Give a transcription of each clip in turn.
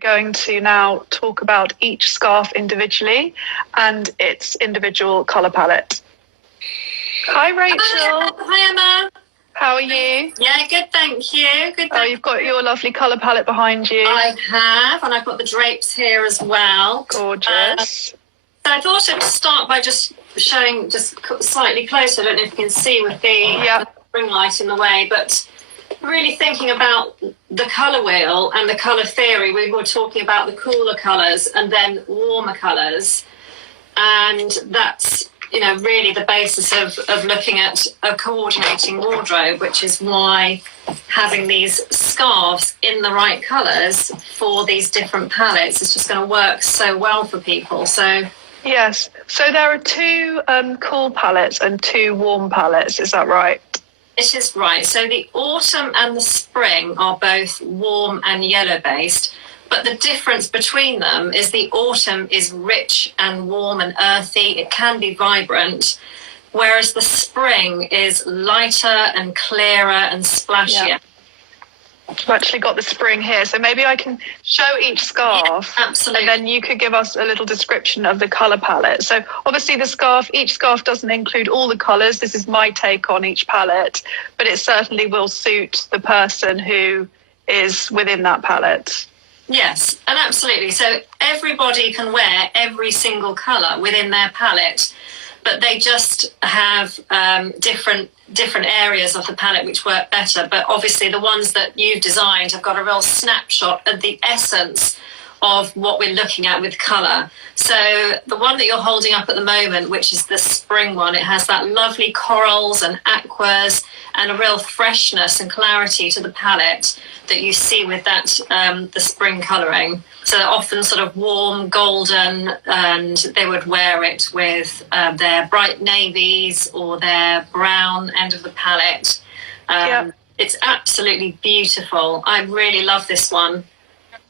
Going to now talk about each scarf individually and its individual colour palette. Hi, Rachel. Hi, Emma. How are you? Yeah, good, thank you. Good. Oh, you've got your lovely colour palette behind you. I have, and I've got the drapes here as well. Gorgeous. So I thought I'd start by just showing just slightly closer. I don't know if you can see with the ring light in the way, but really thinking about the colour wheel and the colour theory. We were talking about the cooler colours and then warmer colours, and that's really the basis of looking at a coordinating wardrobe, which is why having these scarves in the right colours for these different palettes is just going to work so well for people. So yes, so there are two cool palettes and two warm palettes, is that right? It is right. So the autumn and the spring are both warm and yellow based, but the difference between them is the autumn is rich and warm and earthy. It can be vibrant, whereas the spring is lighter and clearer and splashier. Yeah. I've actually got the spring here, so maybe I can show each scarf. Yeah, absolutely. And then you could give us a little description of the colour palette. So obviously each scarf doesn't include all the colours. This is my take on each palette, but it certainly will suit the person who is within that palette. Yes, and absolutely. So everybody can wear every single colour within their palette, but they just have different areas of the palette which work better. But obviously the ones that you've designed have got a real snapshot of the essence of what we're looking at with colour. So the one that you're holding up at the moment, which is the spring one, it has that lovely corals and aquas and a real freshness and clarity to the palette that you see with that the spring colouring. So they're often sort of warm golden, and they would wear it with their bright navies or their brown end of the palette. It's absolutely beautiful. I really love this one.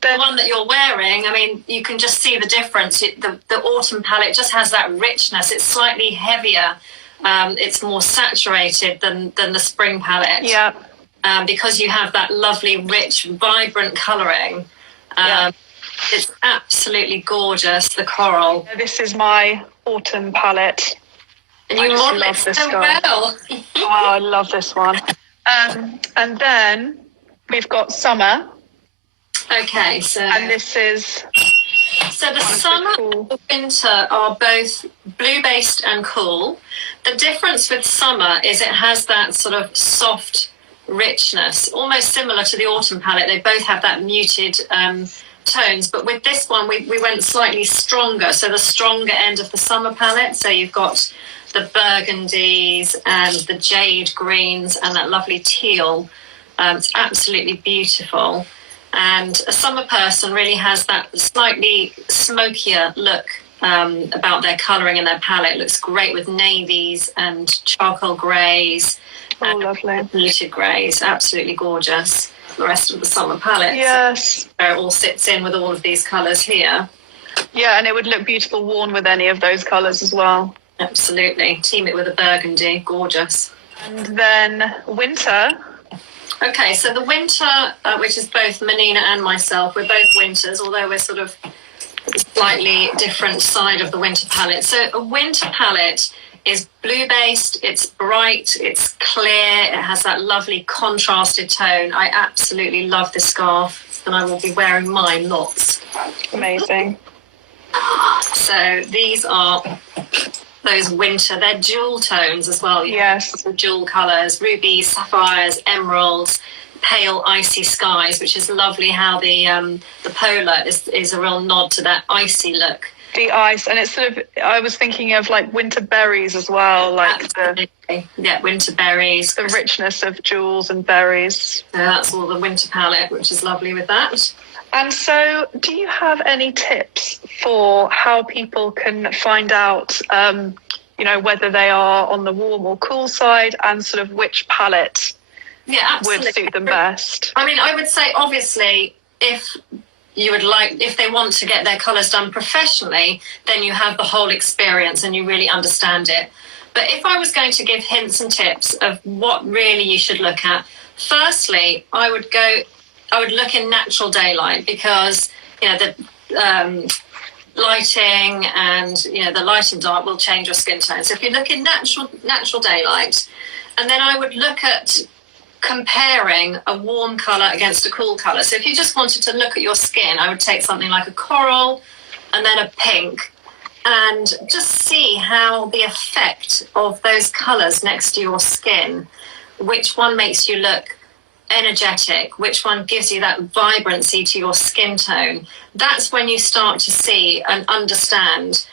The one that you're wearing, I mean, you can just see the difference. The autumn palette just has that richness. It's slightly heavier. It's more saturated than the spring palette. Yeah. Because you have that lovely, rich, vibrant colouring. It's absolutely gorgeous, the coral. This is my autumn palette. And you model it so well. Oh, I love this one. And then we've got summer. Okay, so... And this is... So the summer and the winter are both blue-based and cool. The difference with summer is it has that sort of soft richness, almost similar to the autumn palette. They both have that muted tones, but with this one we went slightly stronger, so the stronger end of the summer palette. So you've got the burgundies and the jade greens and that lovely teal. It's absolutely beautiful, and a summer person really has that slightly smokier look about their colouring in their palette. It looks great with navies and charcoal greys. Oh, lovely. Muted greys, absolutely gorgeous. The rest of the summer palette. Yes. Where it all sits in with all of these colours here. Yeah, and it would look beautiful worn with any of those colours as well. Absolutely. Team it with a burgundy, gorgeous. And then winter. Okay, so the winter, which is both Menina and myself, we're both winters, although we're sort of a slightly different side of the winter palette. So a winter palette is blue-based, it's bright, it's clear, it has that lovely contrasted tone. I absolutely love this scarf, and I will be wearing mine lots. Amazing. So these are those winter, they're jewel tones as well. Yes. Jewel colours, rubies, sapphires, emeralds, pale icy skies, which is lovely how the polar is a real nod to that icy look. The ice, and it's sort of, I was thinking of like winter berries as well, like winter berries, the richness of jewels and berries. So that's all the winter palette, which is lovely with that. And so do you have any tips for how people can find out, whether they are on the warm or cool side, and sort of which palette would suit them best? I mean, I would say, obviously, if they want to get their colours done professionally, then you have the whole experience and you really understand it. But if I was going to give hints and tips of what really you should look at, firstly, I would look in natural daylight, because lighting and the light and dark will change your skin tone. So if you look in natural daylight, and then I would look at comparing a warm colour against a cool colour. So if you just wanted to look at your skin, I would take something like a coral and then a pink, and just see how the effect of those colours next to your skin, which one makes you look energetic, which one gives you that vibrancy to your skin tone. That's when you start to see and understand.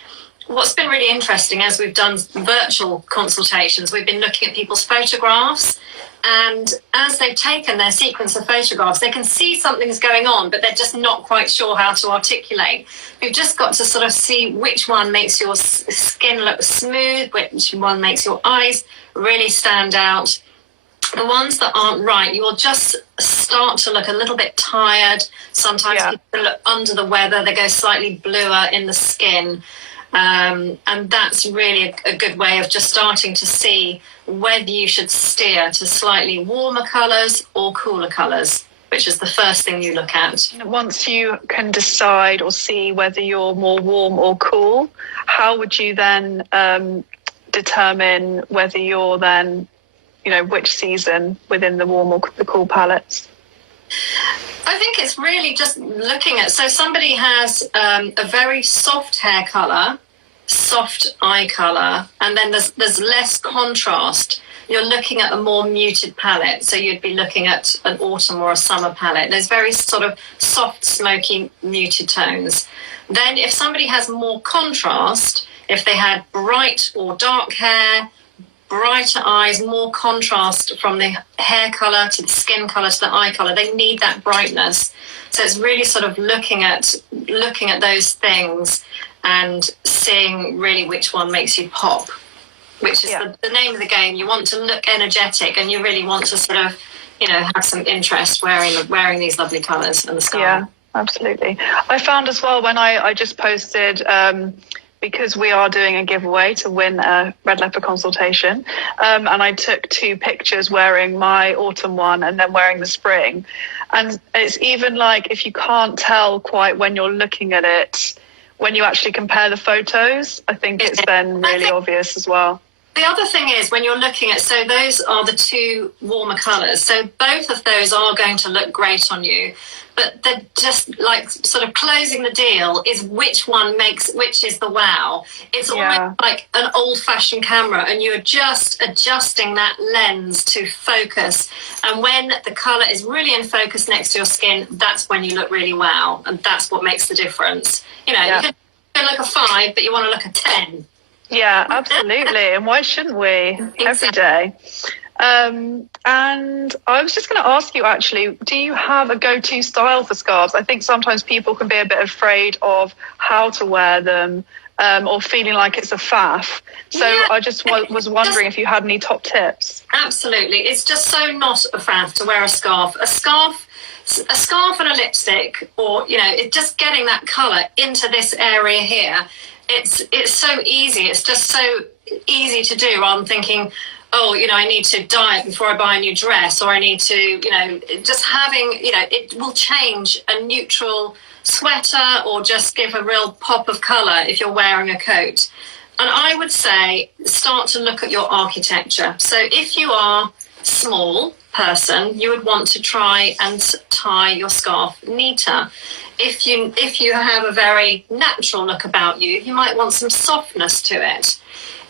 What's been really interesting, as we've done virtual consultations, we've been looking at people's photographs, and as they've taken their sequence of photographs, they can see something's going on, but they're just not quite sure how to articulate. We've just got to sort of see which one makes your skin look smooth, which one makes your eyes really stand out. The ones that aren't right, you will just start to look a little bit tired. Sometimes people look under the weather, they go slightly bluer in the skin. And that's really a good way of just starting to see whether you should steer to slightly warmer colours or cooler colours, which is the first thing you look at. Once you can decide or see whether you're more warm or cool, how would you then determine whether you're then, which season within the warm or the cool palettes? I think it's really just looking at, so somebody has a very soft hair colour, soft eye colour, and then there's less contrast. You're looking at a more muted palette, so you'd be looking at an autumn or a summer palette. There's very sort of soft, smoky, muted tones. Then if somebody has more contrast, if they had bright or dark hair, brighter eyes, more contrast from the hair colour to the skin colour to the eye colour, they need that brightness. So it's really sort of looking at those things and seeing really which one makes you pop, which is the name of the game. You want to look energetic, and you really want to sort of have some interest wearing these lovely colours in the sky. Yeah, absolutely. I found as well when I just posted, because we are doing a giveaway to win a Red Leopard consultation, and I took 2 pictures wearing my autumn one and then wearing the spring. And it's even like, if you can't tell quite when you're looking at it, when you actually compare the photos, I think it's then really obvious as well. The other thing is, when you're looking at, so those are the 2 warmer colours, so both of those are going to look great on you, but they're just like sort of closing the deal is which is the wow. It's almost like an old-fashioned camera, and you're just adjusting that lens to focus, and when the colour is really in focus next to your skin, that's when you look really wow, and that's what makes the difference. You can look a 5, but you want to look a 10. Yeah, absolutely. And why shouldn't we? Every day. And I was just going to ask you, actually, do you have a go-to style for scarves? I think sometimes people can be a bit afraid of how to wear them, or feeling like it's a faff. So I just was wondering if you had any top tips. Absolutely. It's just so not a faff to wear a scarf. A scarf and a lipstick, or, it's just getting that colour into this area here. It's so easy. It's just so easy to do, rather than thinking, I need to dye it before I buy a new dress, or I need to, just having, it will change a neutral sweater or just give a real pop of colour if you're wearing a coat. And I would say start to look at your architecture. So if you are small person, you would want to try and tie your scarf neater. If you have a very natural look about you, you might want some softness to it.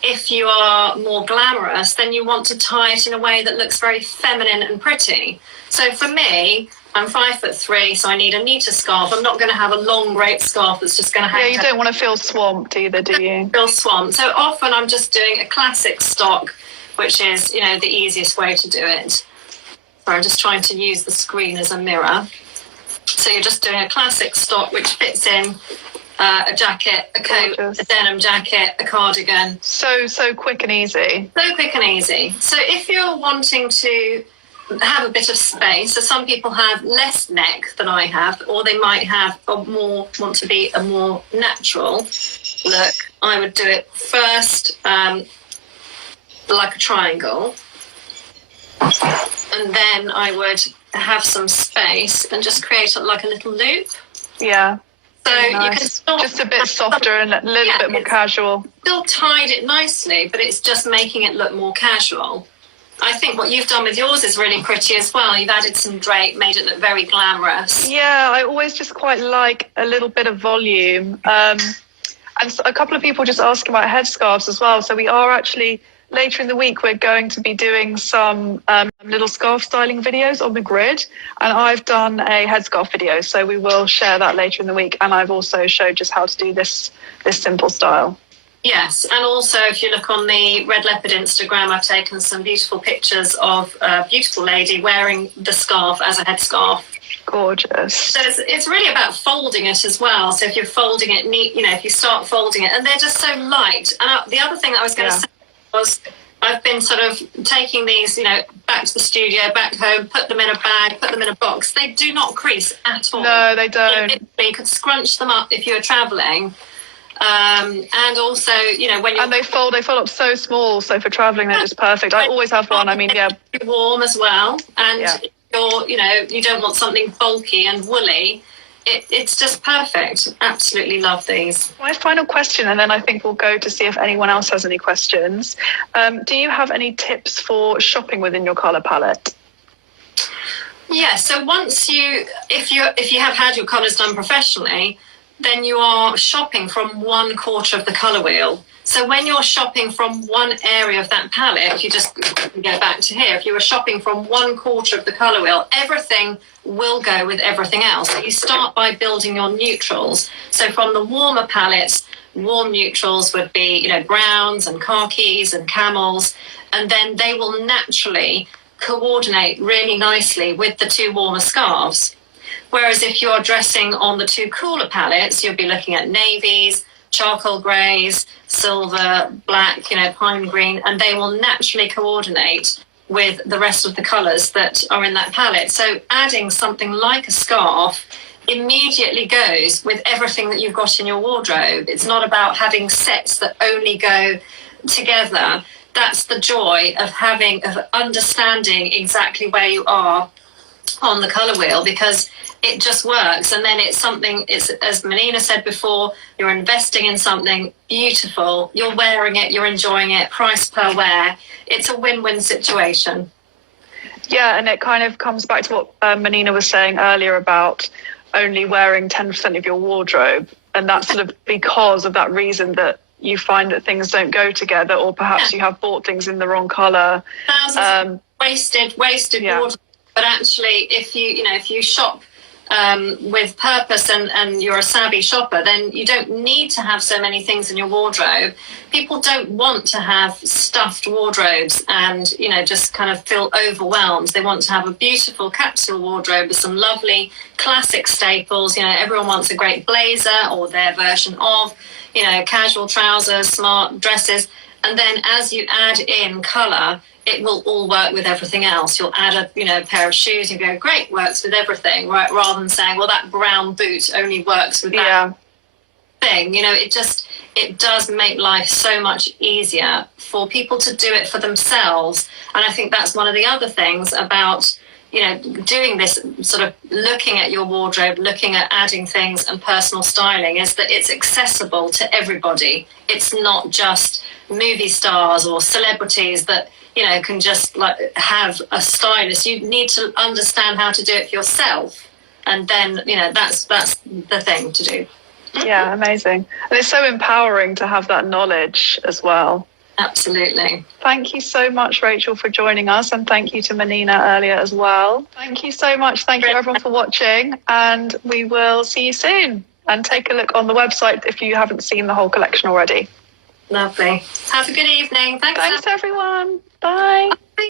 If you are more glamorous, then you want to tie it in a way that looks very feminine and pretty. So for me, I'm 5'3", so I need a neater scarf. I'm not going to have a long, great scarf that's just going to have... Yeah, you don't want to feel swamped either, do you? Feel swamped. So often I'm just doing a classic stock, which is, the easiest way to do it. So I'm just trying to use the screen as a mirror. So you're just doing a classic stock, which fits in a jacket, a coat, a denim jacket, a cardigan. So quick and easy. So quick and easy. So if you're wanting to have a bit of space, so some people have less neck than I have, or they might have want to be a more natural look, I would do it first like a triangle, and then I would have some space and just create like a little loop. Yeah. So Really you nice. can still Just a bit softer and a little bit more casual. Still tied it nicely, but it's just making it look more casual. I think what you've done with yours is really pretty as well. You've added some drape, made it look very glamorous. Yeah, I always just quite like a little bit of volume. And so a couple of people just asking about headscarves as well. So we are actually, later in the week, we're going to be doing some little scarf styling videos on the grid. And I've done a headscarf video, so we will share that later in the week. And I've also showed just how to do this simple style. Yes, and also if you look on the Red Leopard Instagram, I've taken some beautiful pictures of a beautiful lady wearing the scarf as a headscarf. Gorgeous. So it's really about folding it as well. So if you're folding it neat, if you start folding it, and they're just so light. And the other thing that I was going to say was I've been sort of taking these, back to the studio, back home, put them in a bag, put them in a box. They do not crease at all. No, they don't. You could scrunch them up if you were traveling. And also, when you... And they fold up so small, so for traveling they're just perfect. I always have one. I mean, yeah. Warm as well, and you don't want something bulky and woolly. It's just perfect. Absolutely love these. My final question, and then I think we'll go to see if anyone else has any questions. Do you have any tips for shopping within your colour palette? Yeah, so if you have had your colours done professionally, then you are shopping from one quarter of the colour wheel. So when you're shopping from one area of that palette, if you just go back to here, if you were shopping from one quarter of the colour wheel, everything will go with everything else. So you start by building your neutrals. So from the warmer palettes, warm neutrals would be, browns and khakis and camels, and then they will naturally coordinate really nicely with the two warmer scarves. Whereas if you're dressing on the two cooler palettes, you'll be looking at navies, charcoal greys, silver, black, pine green, and they will naturally coordinate with the rest of the colours that are in that palette. So adding something like a scarf immediately goes with everything that you've got in your wardrobe. It's not about having sets that only go together. That's the joy of understanding exactly where you are on the colour wheel, because it just works. And then it's as Menina said before, you're investing in something beautiful, you're wearing it, you're enjoying it, price per wear. It's a win-win situation. Yeah, and it kind of comes back to what Menina was saying earlier about only wearing 10% of your wardrobe. And that's sort of because of that reason that you find that things don't go together, or perhaps you have bought things in the wrong colour. Thousands wasted wardrobe. But actually, if you shop with purpose and you're a savvy shopper, then you don't need to have so many things in your wardrobe. People don't want to have stuffed wardrobes and, just kind of feel overwhelmed. They want to have a beautiful capsule wardrobe with some lovely classic staples. Everyone wants a great blazer or their version of, casual trousers, smart dresses. And then as you add in colour, it will all work with everything else. You'll add a pair of shoes and you go, great, works with everything, right? Rather than saying, well, that brown boot only works with that thing. It does make life so much easier for people to do it for themselves. And I think that's one of the other things about, doing this sort of looking at your wardrobe, looking at adding things and personal styling, is that it's accessible to everybody. It's not just movie stars or celebrities that, can just have a stylist. You need to understand how to do it yourself. And then, that's the thing to do. Yeah, amazing. And it's so empowering to have that knowledge as well. Absolutely. Thank you so much, Rachel, for joining us. And thank you to Menina earlier as well. Thank you so much. Thank you, everyone, for watching. And we will see you soon. And take a look on the website if you haven't seen the whole collection already. Lovely. Have a good evening. Thanks, everyone. Bye.